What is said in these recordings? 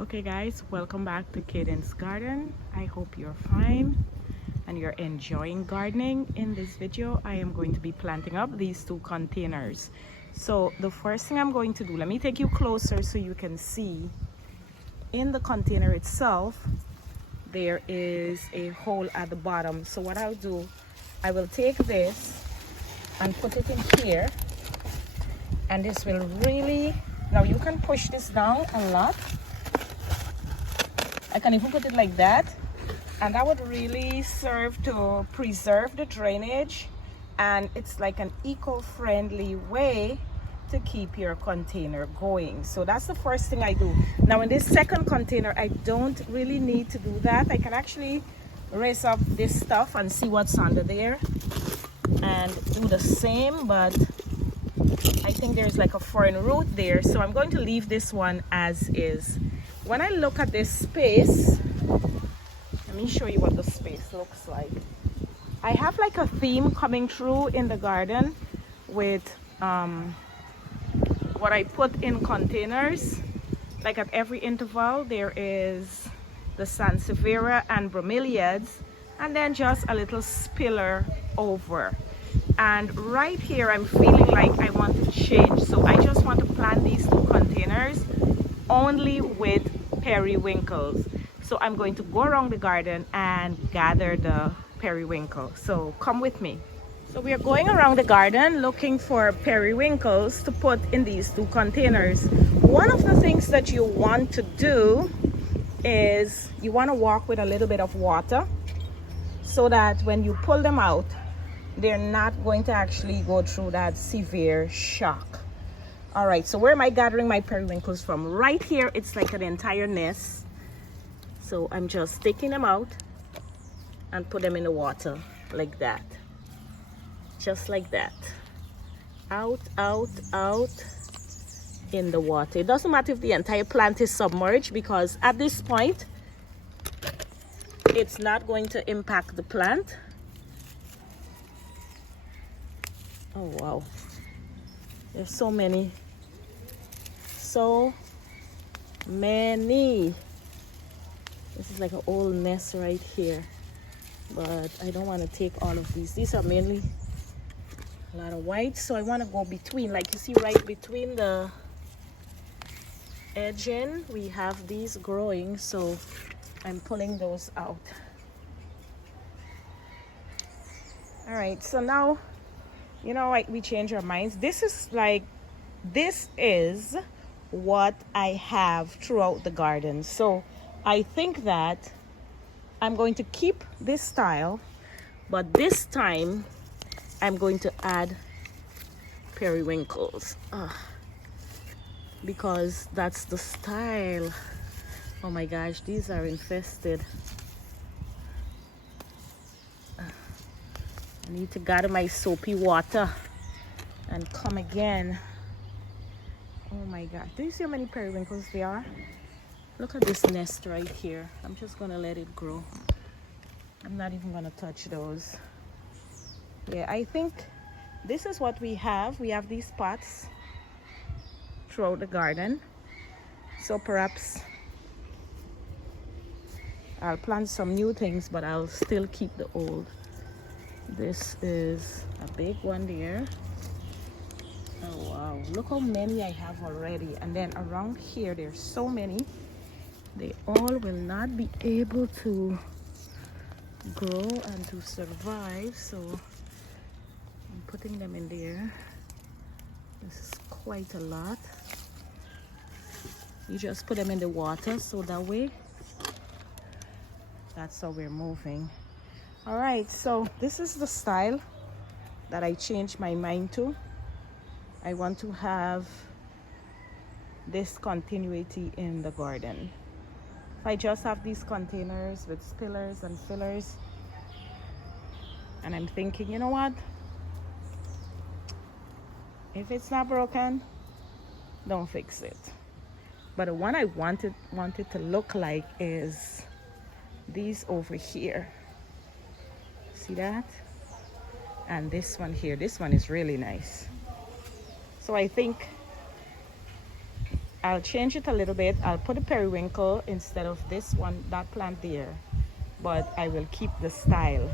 Okay guys, welcome back to Cadence Garden. I hope you're fine and you're enjoying gardening. In this video, I am going to be planting up these two containers. So the first thing I'm going to do, let me take you closer so you can see in the container itself, there is a hole at the bottom. So what I'll do, I will take this and put it in here, and this will really, now you can push this down a lot. I can even put it like that, and that would really serve to preserve the drainage, and it's like an eco-friendly way to keep your container going. So that's the first thing I do. Now in this second container, I don't really need to do that. I can actually raise up this stuff and see what's under there and do the same, but I think there's like a foreign root there, so I'm going to leave this one as is. When I look at this space, let me show you what the space looks like. I have like a theme coming through in the garden with what I put in containers. Like at every interval, there is the Sansevieria and bromeliads, and then just a little spiller over. And right here, I'm feeling like I want to change. So I just want to plant these two containers only with periwinkles. So I'm going to go around the garden and gather the periwinkle. So come with me. So we are going around the garden looking for periwinkles to put in these two containers. One of the things that you want to do is you want to walk with a little bit of water so that when you pull them out, they're not going to actually go through that severe shock. All right, so where am I gathering my periwinkles from? Right here, it's like an entire nest. So I'm just taking them out and put them in the water like that. Just like that. Out, out, out in the water. It doesn't matter if the entire plant is submerged, because at this point, it's not going to impact the plant. Oh, wow. There's so many. So many. This is like an old nest right here, but I don't want to take all of these. These are mainly a lot of white, so I want to go between, like you see right between the edging, we have these growing, so I'm pulling those out. All right, so now, you know, like we change our minds. This is what I have throughout the garden. So I think that I'm going to keep this style, but this time I'm going to add periwinkles because that's the style. Oh my gosh, these are infested. I need to gather my soapy water and come again. Oh my god, do you see how many periwinkles there are? Look at this nest right here. I'm just gonna let it grow. I'm not even gonna touch those. Yeah, I think this is what we have. We have these pots throughout the garden. So perhaps I'll plant some new things, but I'll still keep the old. This is a big one there. Oh wow, look how many I have already. And then around here, there's so many. They all will not be able to grow and to survive, so I'm putting them in there. This is quite a lot. You just put them in the water, so that way, that's how we're moving. All right, so this is the style that I changed my mind to. I want to have this continuity in the garden. If I just have these containers with spillers and fillers, and I'm thinking, you know what? If it's not broken, don't fix it. But the one I wanted to look like is these over here. See that? And this one here. This one is really nice. So I think I'll change it a little bit. I'll put a periwinkle instead of this one, that plant there, but I will keep the style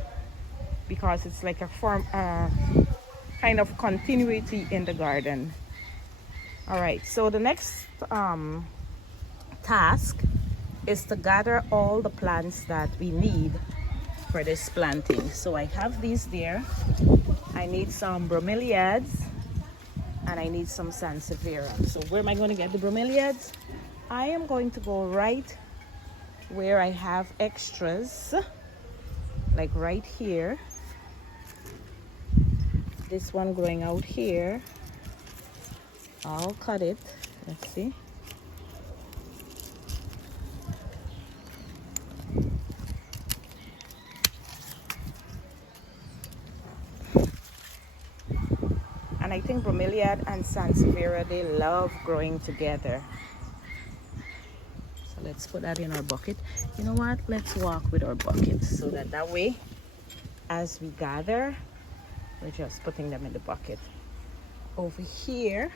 because it's like a form, kind of continuity in the garden. All right, so the next task is to gather all the plants that we need for this planting. So I have these there. I need some bromeliads and I need some sansevieria. So where am I going to get the bromeliads? I am going to go right where I have extras, like right here. This one growing out here. I'll cut it. Let's see. And I think bromeliad and sansevieria, they love growing together. So let's put that in our bucket. You know what? Let's walk with our bucket so that way, as we gather, we're just putting them in the bucket. Over here,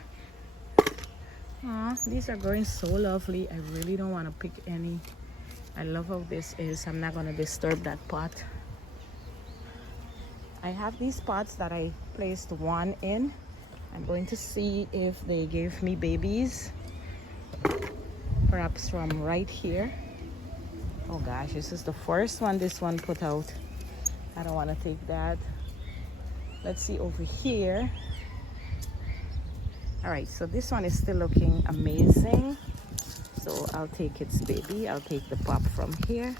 these are growing so lovely. I really don't want to pick any. I love how this is. I'm not going to disturb that pot. I have these pots that I placed one in. I'm going to see if they gave me babies, perhaps from right here. Oh gosh, this is the first one this one put out. I don't want to take that. Let's see over here. All right, so this one is still looking amazing. So I'll take its baby. I'll take the pop from here.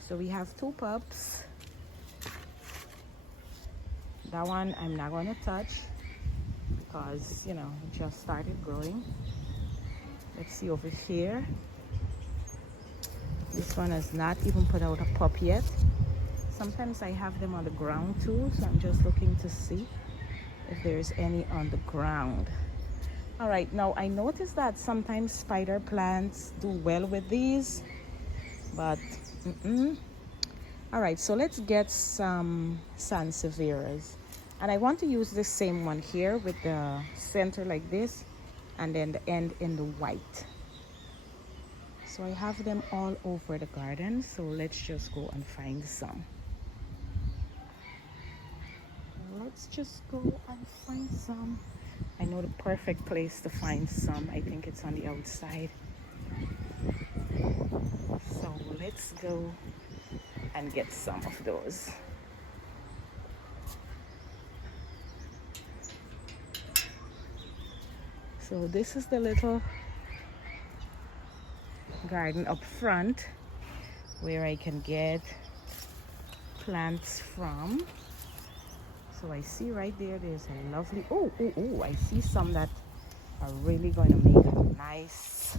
So we have two pups. That one I'm not going to touch because, you know, it just started growing. Let's see over here. This one has not even put out a pup yet. Sometimes I have them on the ground too, so I'm just looking to see if there's any on the ground. All right, now I noticed that sometimes spider plants do well with these, but all right, so let's get some sansevierias. And I want to use the same one here with the center like this and then the end in the white. So I have them all over the garden, so let's just go and find some. Let's just go and find some. I know the perfect place to find some. I think it's on the outside. So let's go and get some of those. So this is the little garden up front where I can get plants from. So I see right there, there's a lovely, I see some that are really going to make nice.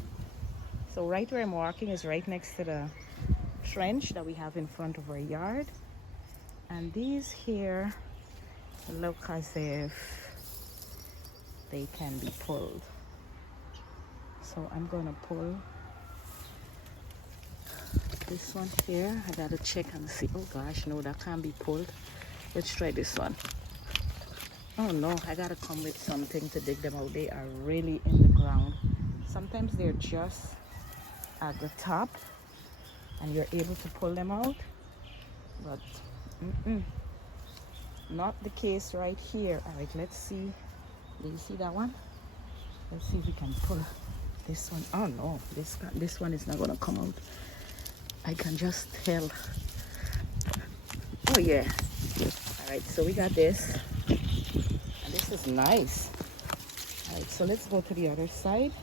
So right where I'm walking is right next to the trench that we have in front of our yard. And these here look as if they can be pulled. So I'm going to pull this one here. I gotta check and see. Oh gosh, no, that can't be pulled. Let's try this one. Oh no, I gotta come with something to dig them out. They are really in the ground. Sometimes they're just at the top and you're able to pull them out, but not the case right here. All right, let's see. Do you see that one? Let's see if we can pull this one. Oh no, this one is not gonna come out. I can just tell. Oh yeah. All right, so we got this, and this is nice. All right, so let's go to the other side.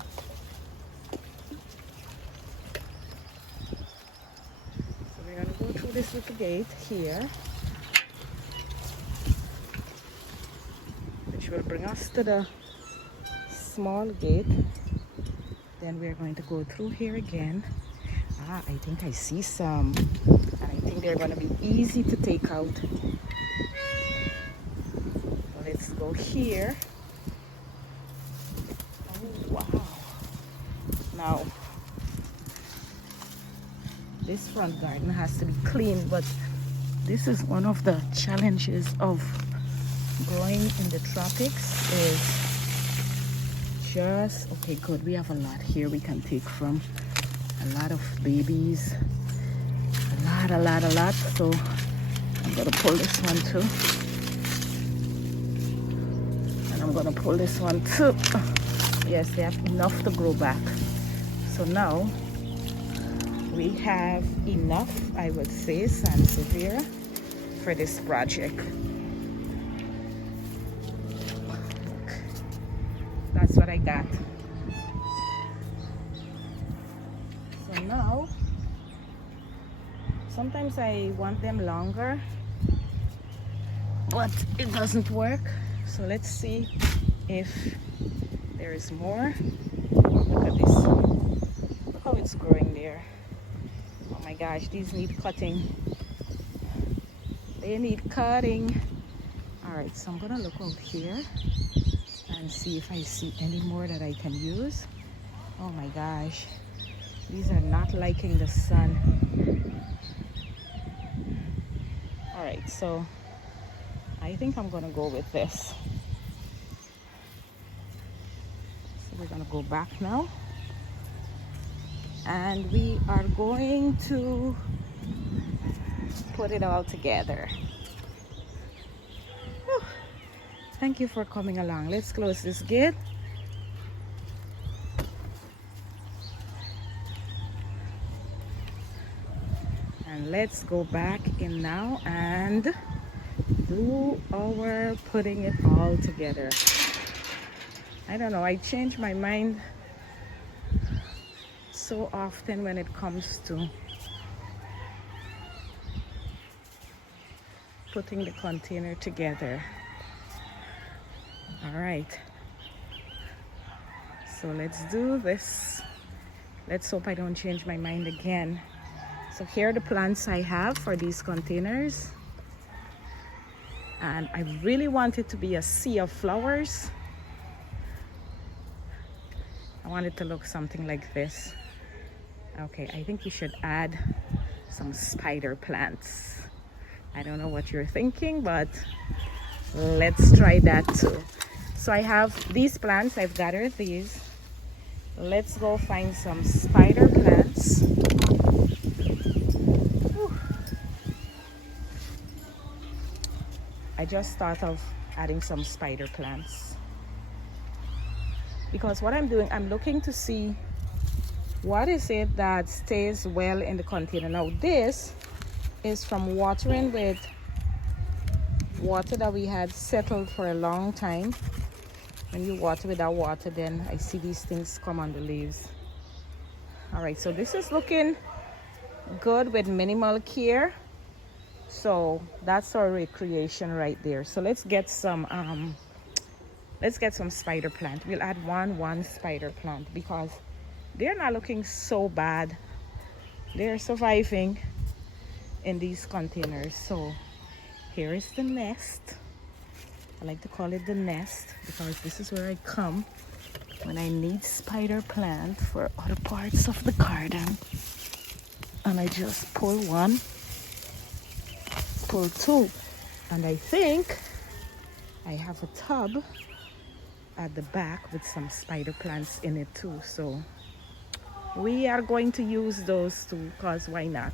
So we're gonna go through this little gate here, which will bring us to the small gate. Then we're going to go through here again. I think I see some, and I think they're going to be easy to take out. So let's go here. Oh wow. Now this front garden has to be clean, but This is one of the challenges of growing in the tropics is just, okay, good. We have a lot here we can take from. A lot of babies. A lot. So I'm gonna pull this one too. And I'm gonna pull this one too. Yes, they have enough to grow back. So now we have enough, I would say, Sansevieria for this project. That's what I got. So now, sometimes I want them longer, but it doesn't work. So let's see if there is more. Look at this. Look how it's growing there. Oh my gosh, these need cutting. They need cutting. All right, so I'm gonna look out here and see if I see any more that I can use. Oh my gosh, these are not liking the sun. All right, so I think I'm gonna go with this. So we're gonna go back now, and we are going to put it all together. Whew. Thank you for coming along. Let's close this gate. And let's go back in now and do our putting it all together. I don't know, I change my mind so often when it comes to putting the container together. All right, so let's do this. Let's hope I don't change my mind again. So here are the plants I have for these containers, and I really want it to be a sea of flowers. I want it to look something like this. Okay, I think we should add some spider plants. I don't know what you're thinking, but let's try that too. So I have these plants, I've gathered these. Let's go find some spider plants. Whew. I just thought of adding some spider plants, because what I'm doing, I'm looking to see what is it that stays well in the container. Now this is from watering with water that we had settled for a long time. When you water without water, then I see these things come on the leaves. All right, so this is looking good with minimal care. So that's our recreation right there. So let's get some spider plant. We'll add one spider plant because they're not looking so bad. They're surviving in these containers. So here is the nest. I like to call it the nest because this is where I come when I need spider plant for other parts of the garden. And I just pull one, pull two, and I think I have a tub at the back with some spider plants in it too. So we are going to use those too, because why not?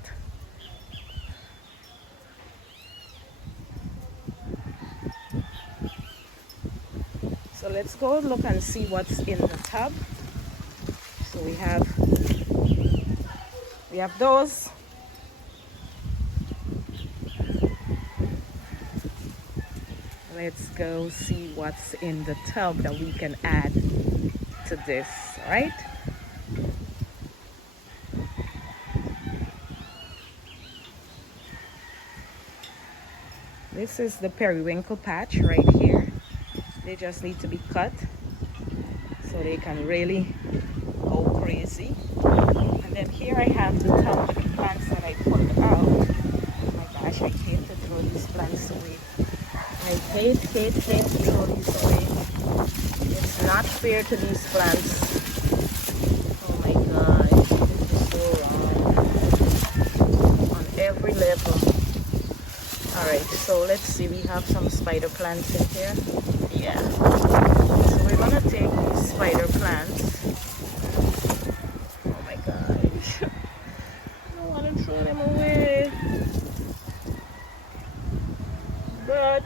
So let's go look and see what's in the tub. So we have those. Let's go see what's in the tub that we can add to this, all right? This is the periwinkle patch right here. They just need to be cut so they can really go crazy. And then here I have the tub with the plants that I pulled out. Oh my gosh, I hate to throw these plants away. I hate to throw these away. It's not fair to these plants. Oh my gosh, this is so wrong on every level. So let's see, we have some spider plants in here. Yeah. So we're gonna take these spider plants. Oh my gosh. I don't want to throw them away. But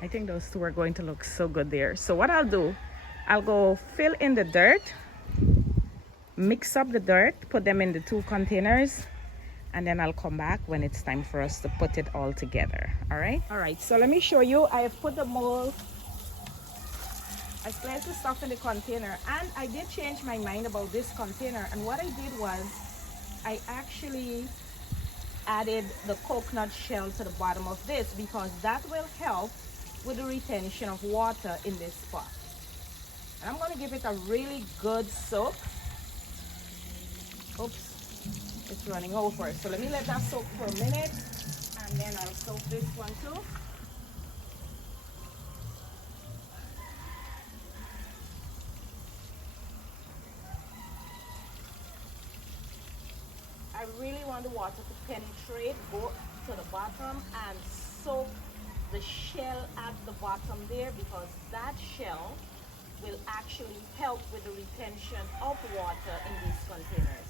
I think those two are going to look so good there. So what I'll do, I'll go fill in the dirt, mix up the dirt, put them in the 2 containers, and then I'll come back when it's time for us to put it all together. All right, so let me show you. I have put the mold, I placed the stuff in the container, and I did change my mind about this container. And what I did was I actually added the coconut shell to the bottom of this, because that will help with the retention of water in this pot. And I'm going to give it a really good soak. Oops, it's running over. So let me let that soak for a minute, and then I'll soak this one too. I really want the water to penetrate, go to the bottom and soak the shell at the bottom there, because that shell will actually help with the retention of water in these containers.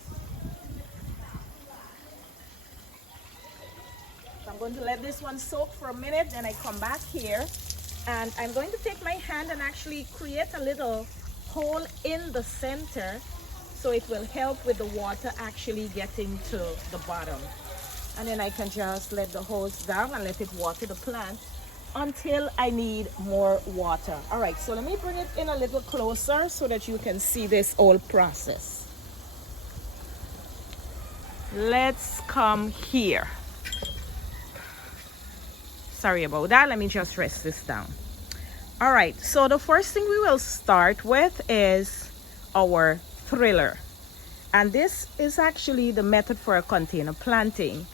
So I'm going to let this one soak for a minute, then I come back here and I'm going to take my hand and actually create a little hole in the center, so it will help with the water actually getting to the bottom. And then I can just let the hose down and let it water the plant until I need more water. All right, so let me bring it in a little closer so that you can see this whole process. Let's come here. Sorry about that. Let me just rest this down. All right, so the first thing we will start with is our thriller. And this is actually the method for a container planting.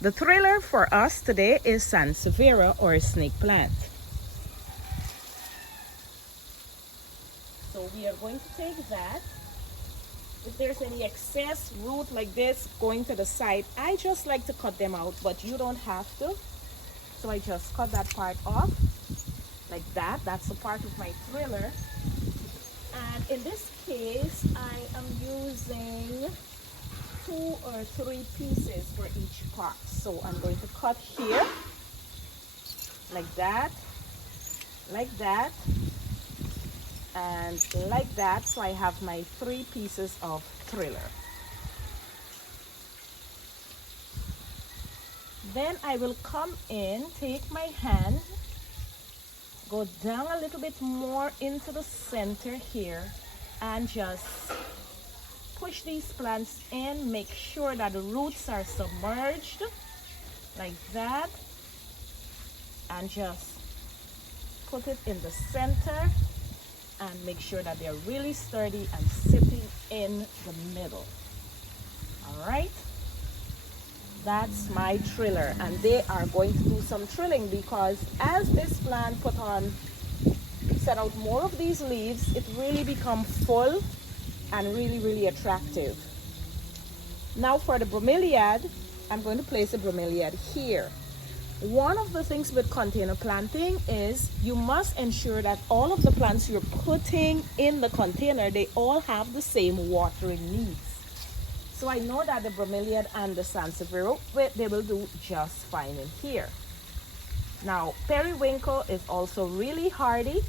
The thriller for us today is Sansevieria, or snake plant. So we are going to take that. If there's any excess root like this going to the side, I just like to cut them out, but you don't have to. So I just cut that part off like that. That's a part of my thriller. And in this case, I am using 2 or 3 pieces for each part. So I'm going to cut here like that, and like that. So I have my 3 pieces of thriller. Then I will come in, take my hand, go down a little bit more into the center here, and just push these plants in. Make sure that the roots are submerged like that, and just put it in the center and make sure that they're really sturdy and sitting in the middle. All right, that's my triller, and they are going to do some trilling, because as this plant set out more of these leaves, it really becomes full and really attractive. Now for the bromeliad, I'm going to place a bromeliad here. One of the things with container planting is you must ensure that all of the plants you're putting in the container, they all have the same watering needs. So I know that the bromeliad and the Sansevieria, they will do just fine in here. Now periwinkle is also really hardy,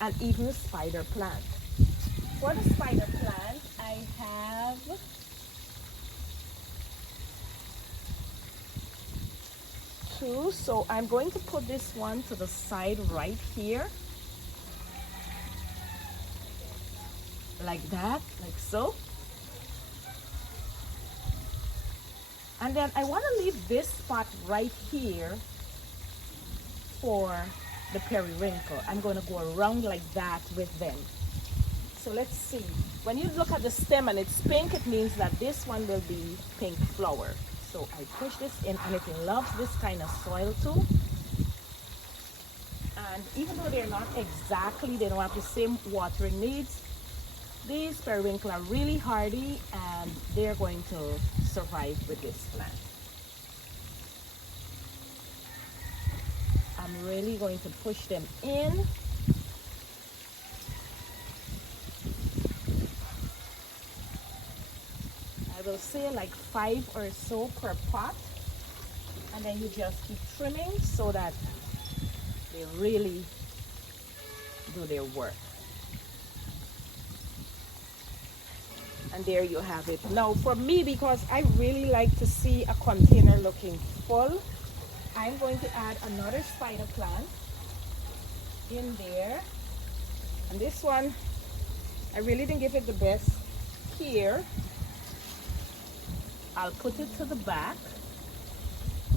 and even spider plant. For the spider plant, I have two. So I'm going to put this one to the side right here, like that, like so. And then I want to leave this spot right here for the periwinkle. I'm going to go around like that with them. So let's see. When you look at the stem and it's pink, it means that this one will be pink flower. So I push this in, and it loves this kind of soil too. And even though they're not exactly, they don't have the same watering needs, these periwinkle are really hardy and they're going to survive with this plant. I'm really going to push them in. I will say like 5 or so per pot, and then you just keep trimming so that they really do their work. And there you have it. Now for me, because I really like to see a container looking full, I'm going to add another spider plant in there. And this one, I really didn't give it the best care. I'll put it to the back,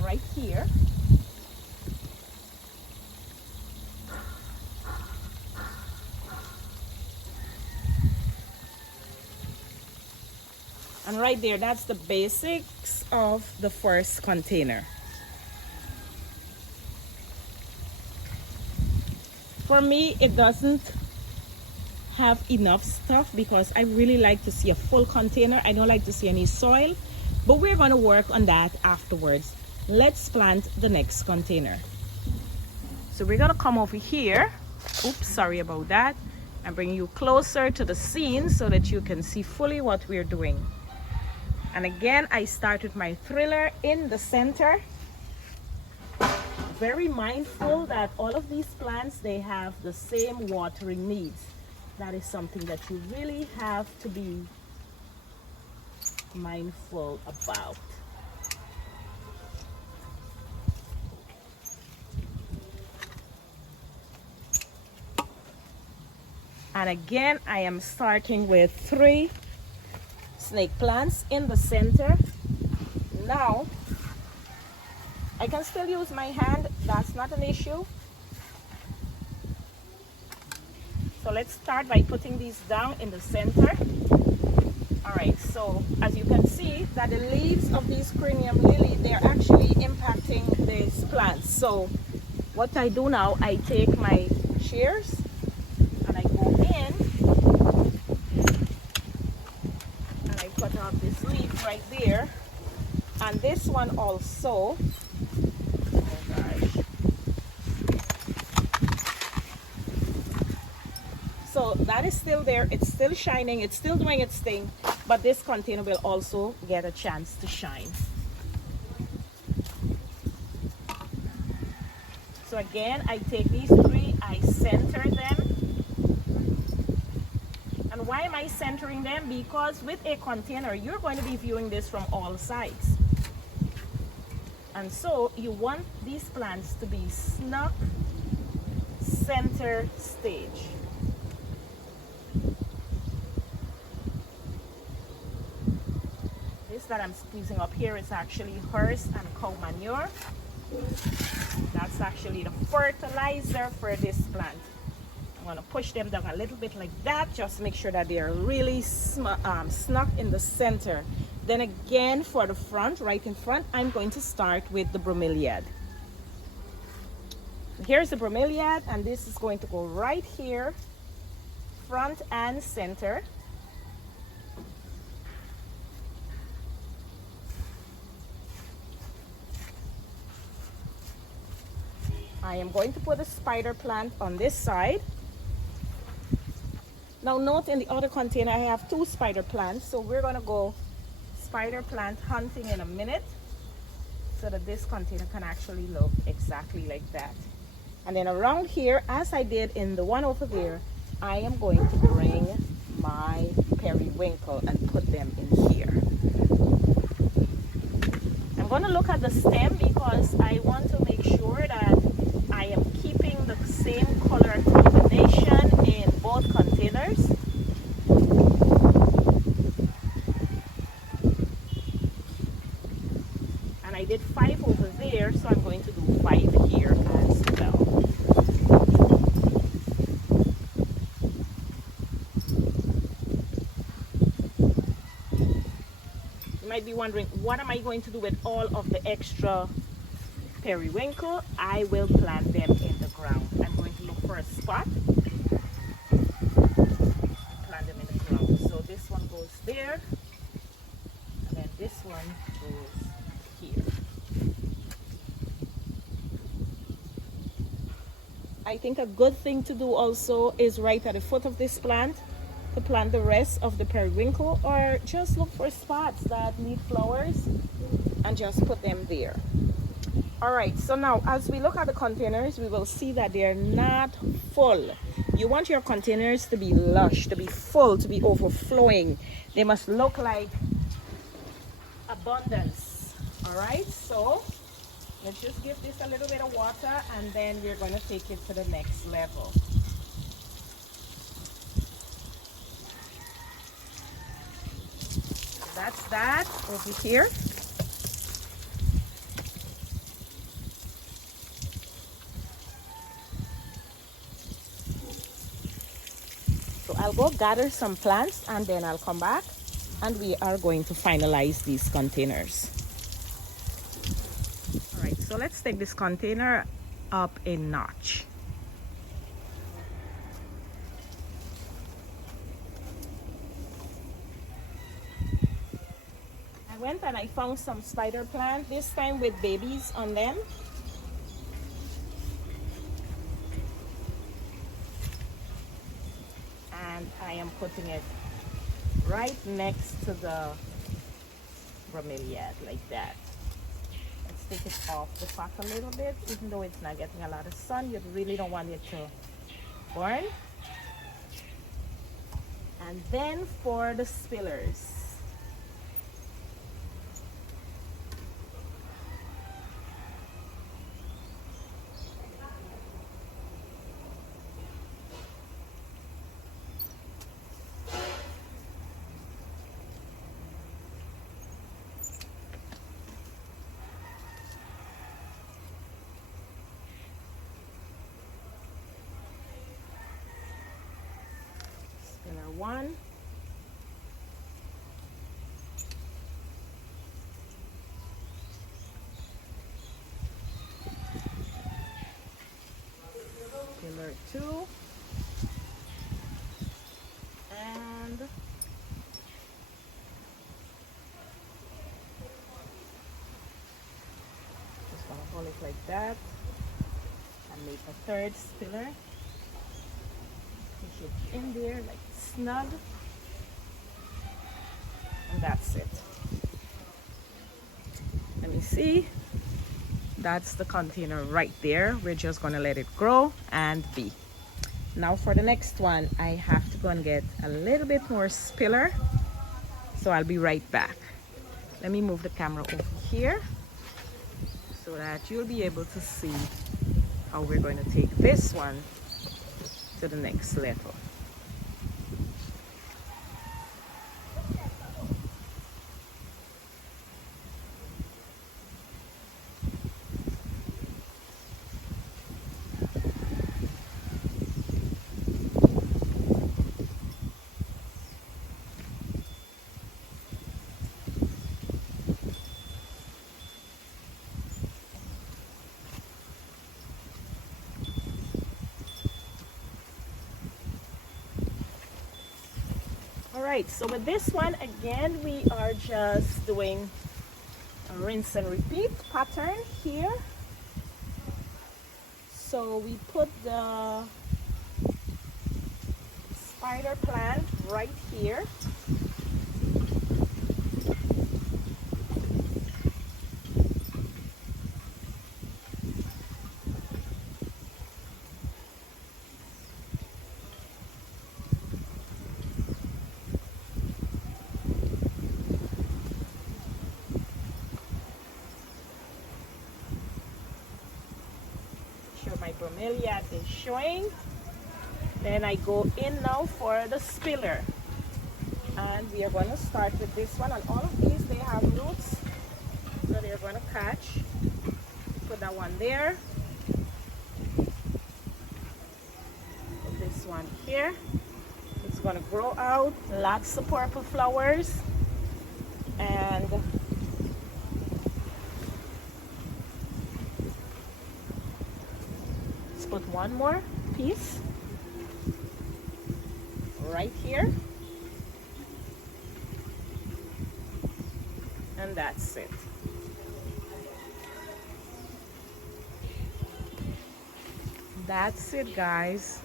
right here. And right there, that's the basics of the first container. For me, it doesn't have enough stuff because I really like to see a full container. I don't like to see any soil, but we're going to work on that afterwards. Let's plant the next container. So we're going to come over here. Oops, sorry about that. And bring you closer to the scene so that you can see fully what we're doing. And again, I start with my thriller in the center. Very mindful that all of these plants, they have the same watering needs. That is something that you really have to be mindful about. And again, I am starting with 3 snake plants in the center. Now, I can still use my hand, that's not an issue. So let's start by putting these down in the center. All right, so as you can see that the leaves of these cranium lily, they're actually impacting these plants. So what I do now, I take my shears and I go in and I cut off this leaf right there. And this one also. So that is still there, it's still shining, it's still doing its thing, but this container will also get a chance to shine. So again, I take these 3, I center them. And why am I centering them? Because with a container, you're going to be viewing this from all sides. And so you want these plants to be snug, center stage. That I'm squeezing up here is actually hearse and cow manure. That's actually the fertilizer for this plant. I'm going to push them down a little bit like that, just make sure that they're really snug in the center. Then again, for the front, right in front, I'm going to start with the bromeliad. Here's the bromeliad, and this is going to go right here, front and center. I am going to put a spider plant on this side. Now note in the other container I have 2 spider plants, so we're going to go spider plant hunting in a minute so that this container can actually look exactly like that. And then around here, as I did in the one over there, I am going to bring my periwinkle and put them in here. I'm going to look at the stem because I want to make sure that I am keeping the same color combination in both containers. And I did 5 over there, so I'm going to do 5 here as well. might be wondering, what am I going to do with all of the extra periwinkle? I will plant them in the ground. I'm going to look for a spot, plant them in the ground. So this one goes there, and then this one goes here. I think a good thing to do also is right at the foot of this plant to plant the rest of the periwinkle, or just look for spots that need flowers and just put them there. All right, so now as we look at the containers, we will see that they're not full. You want your containers to be lush, to be full, to be overflowing. They must look like abundance. All right, so let's just give this a little bit of water, and then we're going to take it to the next level. That's that over here. So I'll go gather some plants, and then I'll come back and we are going to finalize these containers. All right, so let's take this container up a notch. I went and I found some spider plant, this time with babies on them. And I am putting it right next to the bromeliad, like that. Let's take it off the pot a little bit, even though it's not getting a lot of sun. You really don't want it to burn. And then for the spillers. Spiller 1. Spiller 2. And just gonna hold it like that and make a third spiller. Push it in there like snug, and that's it. Let me see. That's the container right there. We're just gonna let it grow and be. Now for the next one, I have to go and get a little bit more spiller, so I'll be right back. Let me move the camera over here so that you'll be able to see how we're going to take this one to the next level. Alright, so with this one, again, we are just doing a rinse and repeat pattern here. So we put the spider plant right here. My bromeliad is showing. Then I go in now for the spiller, and we are going to start with this one. And all of these, they have roots, so they're going to catch. Put that one there. Put this one here. It's going to grow out lots of purple flowers. And let's put one more piece right here. And that's it. That's it, guys.